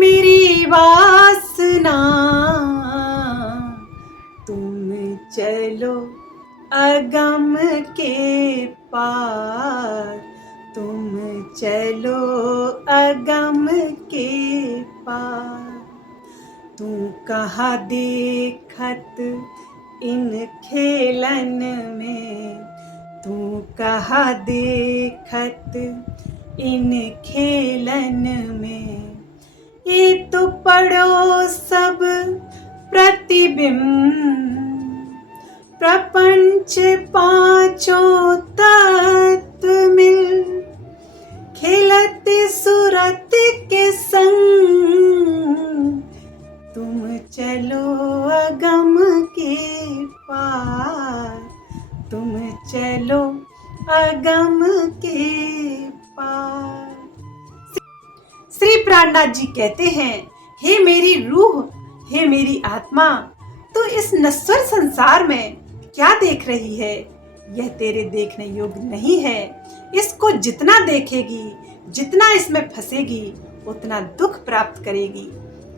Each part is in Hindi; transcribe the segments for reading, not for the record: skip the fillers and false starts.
मेरी वासना, तुम चलो अगम के पार, तुम चलो अगम के पार। तू कहाँ देखत इन खेलन में, तू कहाँ देखत इन खेलन में। ये तो पढ़ो सब प्रतिबिंब, प्रपंच पांचों तत्व मिल, खेलत सूरत के संग। तुम चलो अगम के पार, तुम चलो अगम के पार। श्री प्राणनाथ जी कहते हैं, हे मेरी रूह, हे मेरी आत्मा, तू इस नश्वर संसार में क्या देख रही है? यह तेरे देखने योग्य नहीं है। इसको जितना देखेगी, जितना इसमें फंसेगी, उतना दुख प्राप्त करेगी।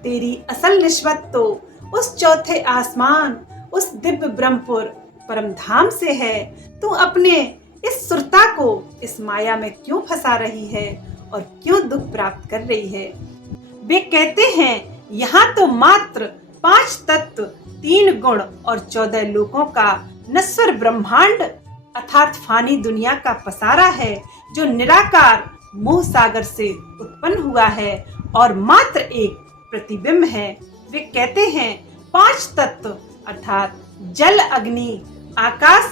तेरी असल निस्बत तो उस चौथे आसमान, उस दिव्य ब्रह्मपुर परम धाम से है। तू अपने इस सुरता को इस माया में क्यों फंसा रही है और क्यों दुख प्राप्त कर रही है? वे कहते हैं, यहाँ तो मात्र 5 तत्व, 3 गुण और 14 लोकों का नश्वर ब्रह्मांड अर्थात फानी दुनिया का पसारा है, जो निराकार मोह सागर से उत्पन्न हुआ है और मात्र एक प्रतिबिंब है। वे कहते हैं, 5 तत्व अर्थात जल, अग्नि, आकाश,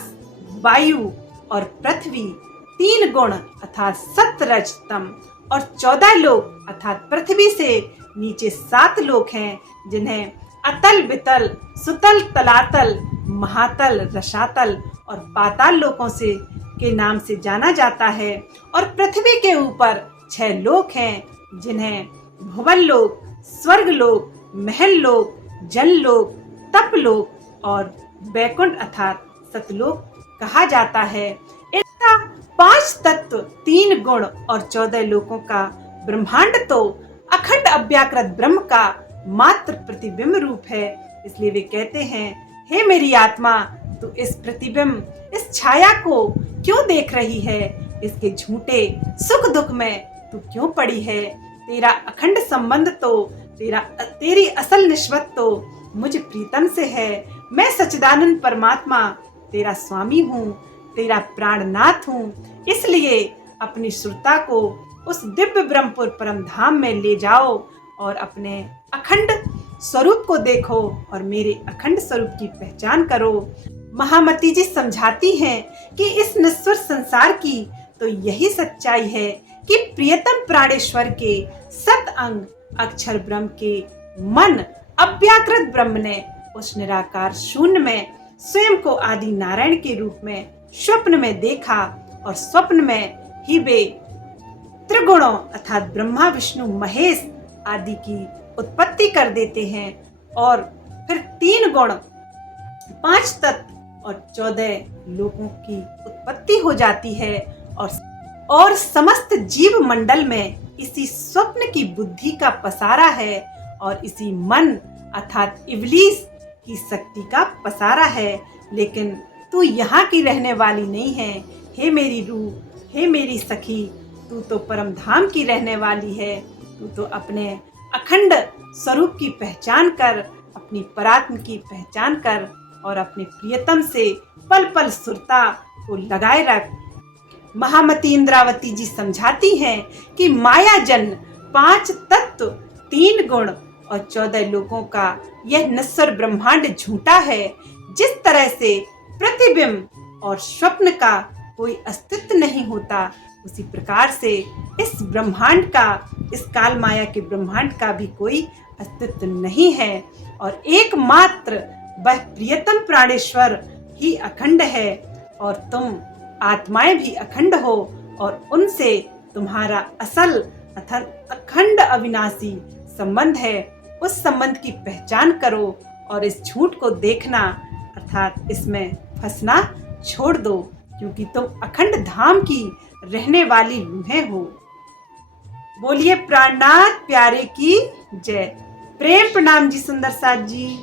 वायु और पृथ्वी, 3 गुण अर्थात सत्व, रज, तम और 14 लोक अर्थात पृथ्वी से नीचे 7 लोक हैं, जिन्हें अतल, वितल, सुतल, तलातल, महातल, रसातल और पाताल लोकों से के नाम से जाना जाता है। और पृथ्वी के ऊपर 6 लोक हैं, जिन्हें भुवन लोक, स्वर्ग लोक, महल लोक, जल लोक, तप लोक और वैकुंठ अर्थात सतलोक कहा जाता है। इनका 5 तत्व, 3 गुण और 14 लोकों का ब्रह्मांड तो अखंड अव्याकृत ब्रह्म का मात्र प्रतिबिंब रूप है। इसलिए वे कहते हैं, हे मेरी आत्मा, तू इस प्रतिबिंब, इस छाया को क्यों देख रही है? इसके झूठे सुख दुख में तू क्यों पड़ी है? तेरा अखंड संबंध तो, तेरी असल निस्बत तो मुझ प्रीतम से है। मैं सच्चिदानंद परमात्मा तेरा स्वामी हूँ, तेरा प्राणनाथ हूँ। इसलिए अपनी सुरता को उस दिव्य ब्रह्मपुर परम धाम में ले जाओ और अपने अखंड स्वरूप को देखो और मेरे अखंड स्वरूप की पहचान करो। महामती जी समझाती हैं कि इस नश्वर संसार की तो यही सच्चाई है कि प्रियतम प्राणेश्वर के 7 अंग अक्षर ब्रह्म के मन अव्याकृत ब्रह्म ने उस निराकार शून्य में स्वयं को आदि नारायण के रूप में स्वप्न में देखा और स्वप्न में ही वे त्रिगुणों अर्थात ब्रह्मा, विष्णु, महेश आदि की उत्पत्ति कर देते हैं और फिर 3 गुण, 5 तत्व और 14 लोकों की उत्पत्ति हो जाती है और समस्त जीव मंडल में इसी स्वप्न की बुद्धि का पसारा है और इसी मन अर्थात इब्लीस की शक्ति का पसारा है। लेकिन तू यहाँ की रहने वाली नहीं है। हे मेरी रूह, हे मेरी सखी, तू तो परम धाम की रहने वाली है। तू तो अपने अखंड स्वरूप की पहचान कर, अपनी परात्म की पहचान कर और अपने प्रियतम से पल पल सुरता को लगाए रख। महामती इंद्रावती जी समझाती हैं कि माया जन्म 5 तत्व, 3 गुण और 14 लोकों का यह नश्वर ब्रह्मांड झूठा है। जिस तरह से प्रतिबिंब और स्वप्न का कोई अस्तित्व नहीं होता, उसी प्रकार से इस ब्रह्मांड का, इस काल माया के ब्रह्मांड का भी कोई अस्तित्व नहीं है और एकमात्र वह प्रियतम प्राणेश्वर ही अखंड है और तुम आत्माएं भी अखंड हो और उनसे तुम्हारा असल अर्थात अखंड अविनाशी संबंध है। उस संबंध की पहचान करो और इस झूठ को देखना अर्थात इसमें फंसना छोड़ दो, क्योंकि तुम अखंड धाम की रहने वाली रूहें हो। बोलिए प्राणनाथ प्यारे की जय। प्रेम प्रणाम जी सुंदर साथ जी।